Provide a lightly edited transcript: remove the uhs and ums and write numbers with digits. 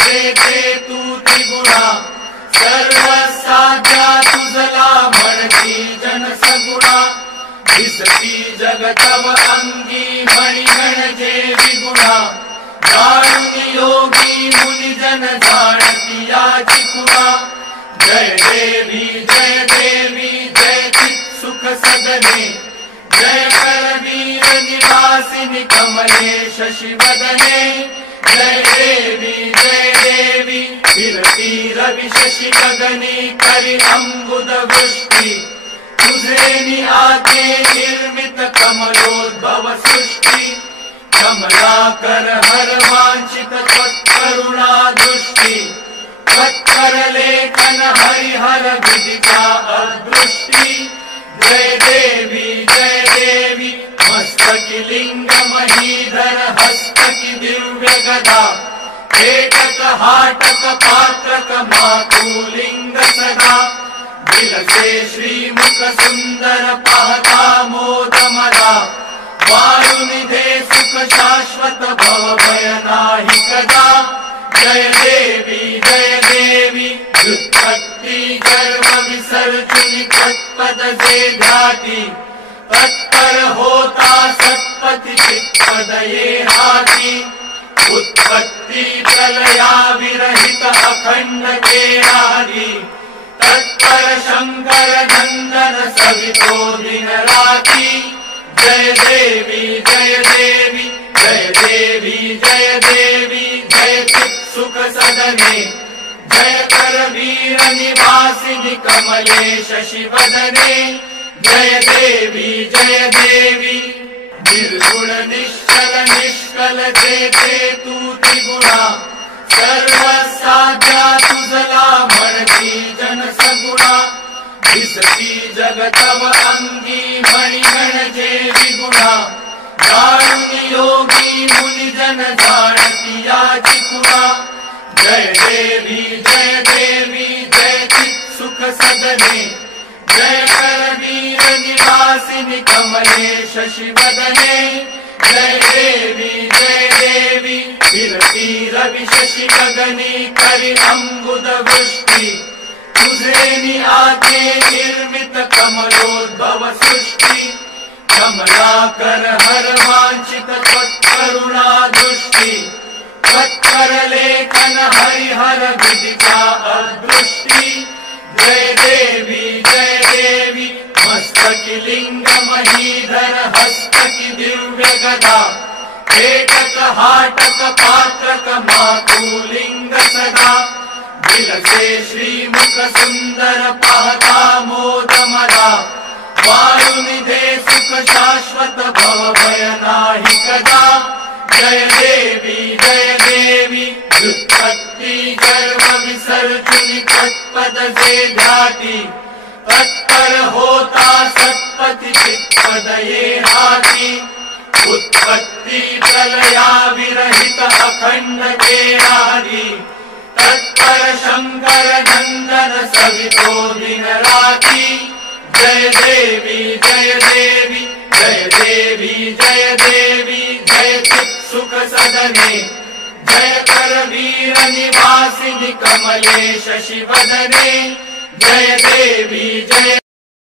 जेथे तू त्रिगुणा सर्वसाध्या तुझला म्हणती जन सगुणा दिसती जगतव अंगी म्हणी म्हणजे विगुणा जाणून योगी मुनिजन जाणती याची खुणा जय देवी जय चित सुख सदने जय करवीर निवासिनी कमले शशिवदने जय देवी फिरती रवि शशि गगनी करी अंबुद वृष्टि तुझे आके निर्मित कमलोद्भव सृष्टि कमलाकर हर वांछित त्वत्करुणा दृष्टि त्वत्कर लेखन हरिहर विदिता अदृष्टि जय देवी मस्तकी लिंग महीधर हस्तकी दिव्य गदा एकक हाटक पात्रक मातुलिंग सदा दिलसे श्रीमुख सुंदर पाहता मोद मदा वायुनिधे सुख शाश्वत भव भय नाही कदा जय देवी व्युत्पत्ति गर्भ विसर्जनी तत्पद जे ध्याती तत्पर होता सत्पति चित्पद ये हाती उत्पत्ति प्रलया विरहित अखंड केरारी तत्पर शंकर नंदन सवितो दिन राती जय देवी जय चित सुख सदने जय करवीर निवासिनी कमले शशिवदने जय देवी निर्गुण निश्चल निष्कल जेथे तू त्रिगुणा सर्वसाध्या तुझला म्हणती जन सगुणा दिसती जगतव अंगी म्हणी म्हणजे विगुणा जाणून योगी मुनिजन जाणती याची खुणा जय देवी जय चित सुख सदने जय करवीर निवासिनी कमले शशिवदने जय देवी फिरती रवि शशि गगनी करी अंबुद वृष्टि तुझे आके निर्मित कमलोद्भव सृष्टि कमलाकर हर वांछित त्वत्करुणा दृष्टि त्वत्कर लेखन हरिहर विदिता अदृष्टि जय देवी मस्तकी लिंग महीधर हस्तकी दिव्य गदा एकक हाटक पात्रक मातुलिंग सदा दिलसे श्रीमुख सुंदर पाहता मोद मदा वायुनिधे सुख शाश्वत भव भय नाही कदा जय देवी व्युत्पत्ति गर्भ विसर्जनी तत्पद जे ध्याती तत्पर होता सत्पति चित्पद ये हाती उत्पत्ति प्रलया विरहित अखंड केरारी तत्पर शंकर नंदन सवितो दिन राती जय देवी जय चित सुख सदने जय करवीर निवासिनी कमले शशिवदने जय देवी